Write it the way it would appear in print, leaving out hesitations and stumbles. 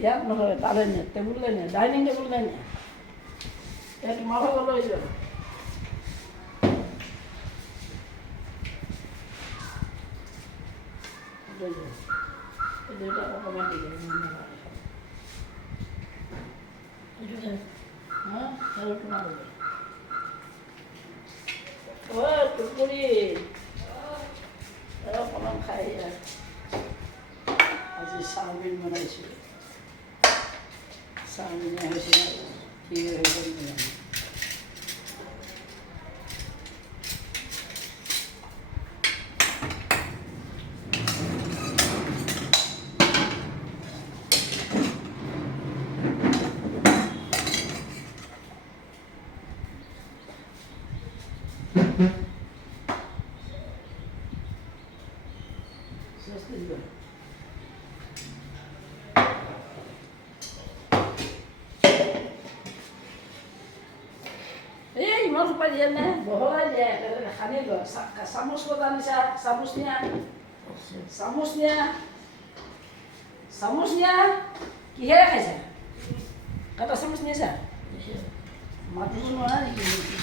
ইয়াত নহয় তালৈ নিয়ে টেবুললৈ নিয়ে ডাইনিং টেবুললৈ নিয়ে এই তোমাৰ ভাগত লৈ যোৱা লৈ যোৱা দেউতাক অকণমান দি দিয়ে হা আৰু তোমাৰ ঐ টুকুৰি অকণমান খাই আজি চাওমিন বনাইছোঁ চাওমিনে হৈছে কি হৈছে এই ইমান সোপা দিয়ে নে বহলাই দিয়ে সানি লয় চামুচ ক'ত আনিছা চামুচ নিয়া চামুচ নিয়া চামুচ নিয়া কিহেৰে খাইছা কাটা চামুচ নিছা মাতিব নোৱাৰা নেকি